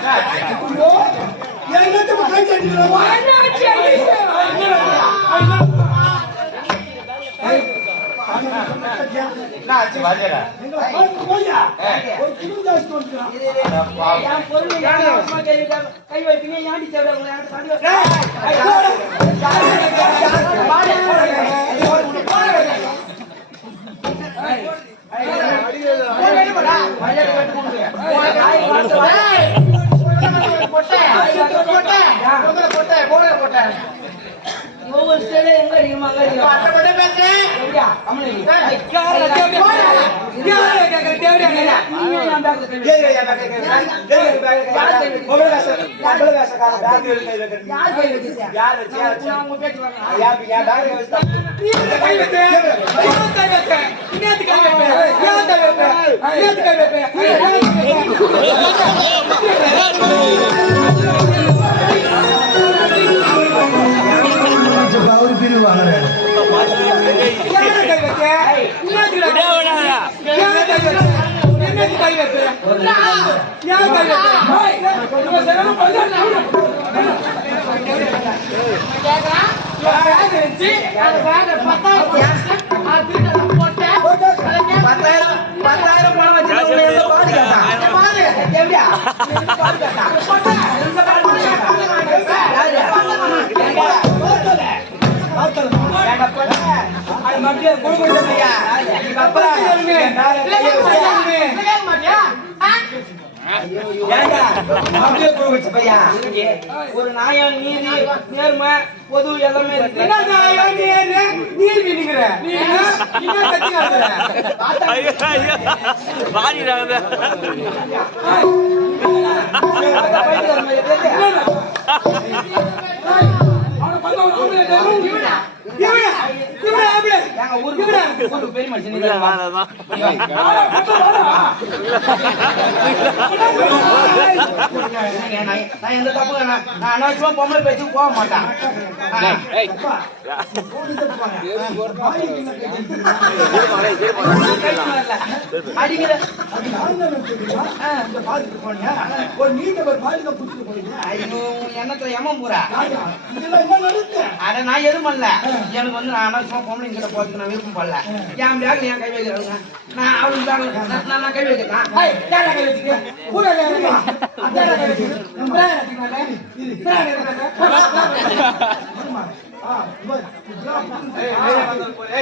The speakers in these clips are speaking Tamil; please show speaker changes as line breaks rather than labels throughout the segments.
ஐயோ, கை தட்டிக்கிறவா?
கை வைப்பீங்க? ஏன்டி தேவை கை வைக்கிறீங்க? பத்தாயிரம் பத்தாயிரம் பணம் வச்சு பாடு கேட்டான்? எப்படியா? பாடு? அது மறுபடியும் குடு குடு ஒரு நாயம் நீதி நேர்மை பொது எல்லாமே பெரிய நான் எந்த தப்பு நான் அனாவசியமா பொம்பளை போக மாட்டேன் அடிக்கிற
ஒரு
ஐயோ, பூரா? அட நான் எதுவும் பண்ணல எனக்கு வந்து நான் அனாவசியமா பொம்பளை கிட்ட போறதுக்கு நான் விருப்பம் பண்ணல என் பேக்ல ஏன் கை வைக்கிறாங்க நான் அவளுக்கு பேக்ல நான் நான் கை வைக்கிறேன் கை வச்சுக்க கூட கை வைக்க அதான் கை வச்சுக்க நம்ம பிராண வச்சுக்கலாம்ல பிராண
ஆமா. ஆ, இவர், இதெல்லாம் புடிச்சு-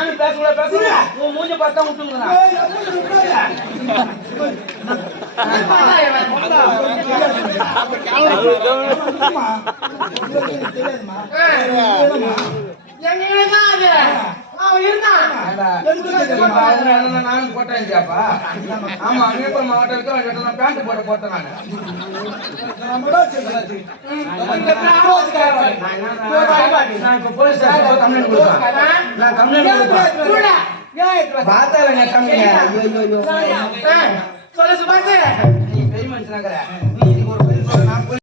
நானும் பேசல பேசல உன் மூஞ்ச பார்த்தா?
உங்களுக்கு தெரியாதுமா? எனக்கு தெரியுமா?
நானும் போட்டேன் ஜாப்பா ஆமா விழுப்புரம் மாவட்டம் பேண்ட் போட்டு போட்டேன் நான். கம்ப்ளைண்ட் ஐயோ ஐயோ ஐயோ
சொல்லு சுபாஷ்
நீ பெரிய மனுஷனாங்கிற